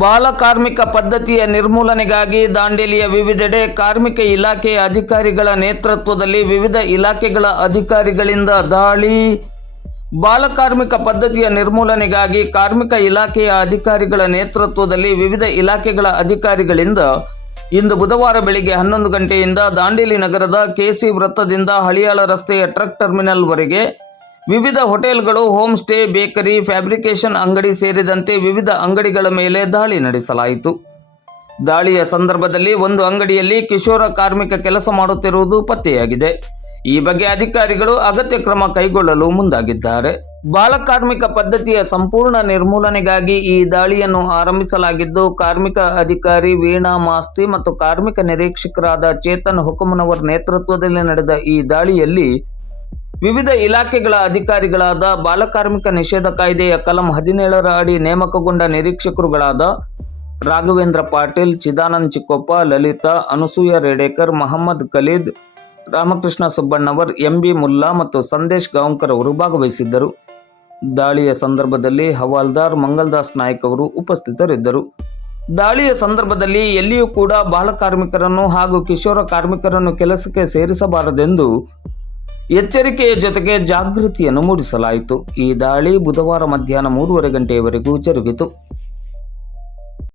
ಬಾಲ ಕಾರ್ಮಿಕ ಪದ್ಧತಿಯ ನಿರ್ಮೂಲನೆಗಾಗಿ ದಾಂಡೇಲಿಯ ವಿವಿಧೆಡೆ ಕಾರ್ಮಿಕ ಇಲಾಖೆಯ ಅಧಿಕಾರಿಗಳ ನೇತೃತ್ವದಲ್ಲಿ ವಿವಿಧ ಇಲಾಖೆಗಳ ಅಧಿಕಾರಿಗಳಿಂದ ದಾಳಿ. ಬಾಲಕಾರ್ಮಿಕ ಪದ್ಧತಿಯ ನಿರ್ಮೂಲನೆಗಾಗಿ ಕಾರ್ಮಿಕ ಇಲಾಖೆಯ ಅಧಿಕಾರಿಗಳ ನೇತೃತ್ವದಲ್ಲಿ ವಿವಿಧ ಇಲಾಖೆಗಳ ಅಧಿಕಾರಿಗಳಿಂದ ಇಂದು ಬುಧವಾರ ಬೆಳಿಗ್ಗೆ ಹನ್ನೊಂದು ಗಂಟೆಯಿಂದ ದಾಂಡೇಲಿ ನಗರದ ಕೆಸಿ ವೃತ್ತದಿಂದ ಹಳಿಯಾಳ ರಸ್ತೆಯ ಟ್ರಕ್ ಟರ್ಮಿನಲ್ವರೆಗೆ ವಿವಿಧ ಹೋಟೆಲ್ಗಳು, ಹೋಮ್ ಸ್ಟೇ, ಬೇಕರಿ, ಫ್ಯಾಬ್ರಿಕೇಷನ್ ಅಂಗಡಿ ಸೇರಿದಂತೆ ವಿವಿಧ ಅಂಗಡಿಗಳ ಮೇಲೆ ದಾಳಿ ನಡೆಸಲಾಯಿತು. ದಾಳಿಯ ಸಂದರ್ಭದಲ್ಲಿ ಒಂದು ಅಂಗಡಿಯಲ್ಲಿ ಕಿಶೋರ ಕಾರ್ಮಿಕ ಕೆಲಸ ಮಾಡುತ್ತಿರುವುದು ಪತ್ತೆಯಾಗಿದೆ. ಈ ಬಗ್ಗೆ ಅಧಿಕಾರಿಗಳು ಅಗತ್ಯ ಕ್ರಮ ಕೈಗೊಳ್ಳಲು ಮುಂದಾಗಿದ್ದಾರೆ. ಬಾಲ ಕಾರ್ಮಿಕ ಪದ್ಧತಿಯ ಸಂಪೂರ್ಣ ನಿರ್ಮೂಲನೆಗಾಗಿ ಈ ದಾಳಿಯನ್ನು ಆರಂಭಿಸಲಾಗಿದ್ದು, ಕಾರ್ಮಿಕ ಅಧಿಕಾರಿ ವೀಣಾ ಮಾಸ್ತಿ ಮತ್ತು ಕಾರ್ಮಿಕ ನಿರೀಕ್ಷಕರಾದ ಚೇತನ್ ಹುಕುಮನವರ್ ನೇತೃತ್ವದಲ್ಲಿ ನಡೆದ ಈ ದಾಳಿಯಲ್ಲಿ ವಿವಿಧ ಇಲಾಖೆಗಳ ಅಧಿಕಾರಿಗಳಾದ ಬಾಲಕಾರ್ಮಿಕ ನಿಷೇಧ ಕಾಯ್ದೆಯ ಕಲಂ ಹದಿನೇಳರ ಅಡಿ ನೇಮಕಗೊಂಡ ನಿರೀಕ್ಷಕರುಗಳಾದ ರಾಘವೇಂದ್ರ ಪಾಟೀಲ್, ಚಿದಾನಂದ್ ಚಿಕ್ಕೊಪ್ಪ ಲಲಿತಾ, ಅನಸೂಯ ರೇಡೇಕರ್, ಮಹಮ್ಮದ್ ಖಲೀದ್, ರಾಮಕೃಷ್ಣ ಸುಬ್ಬಣ್ಣವರ್, ಎಂಬಿ ಮುಲ್ಲಾ ಮತ್ತು ಸಂದೇಶ್ ಗಾಂವ್ಕರ್ ಅವರು ಭಾಗವಹಿಸಿದ್ದರು. ದಾಳಿಯ ಸಂದರ್ಭದಲ್ಲಿ ಹವಾಲ್ದಾರ್ ಮಂಗಲ್ದಾಸ್ ನಾಯ್ಕ್ ಅವರು ಉಪಸ್ಥಿತರಿದ್ದರು. ದಾಳಿಯ ಸಂದರ್ಭದಲ್ಲಿ ಎಲ್ಲಿಯೂ ಕೂಡ ಬಾಲಕಾರ್ಮಿಕರನ್ನು ಹಾಗೂ ಕಿಶೋರ ಕಾರ್ಮಿಕರನ್ನು ಕೆಲಸಕ್ಕೆ ಸೇರಿಸಬಾರದೆಂದು ಎಚ್ಚರಿಕೆಯ ಜೊತೆಗೆ ಜಾಗೃತಿಯನ್ನು ಮೂಡಿಸಲಾಯಿತು. ಈ ದಾಳಿ ಬುಧವಾರ ಮಧ್ಯಾಹ್ನ ಮೂರುವರೆ ಗಂಟೆಯವರೆಗೂ ಜರುಗಿತು.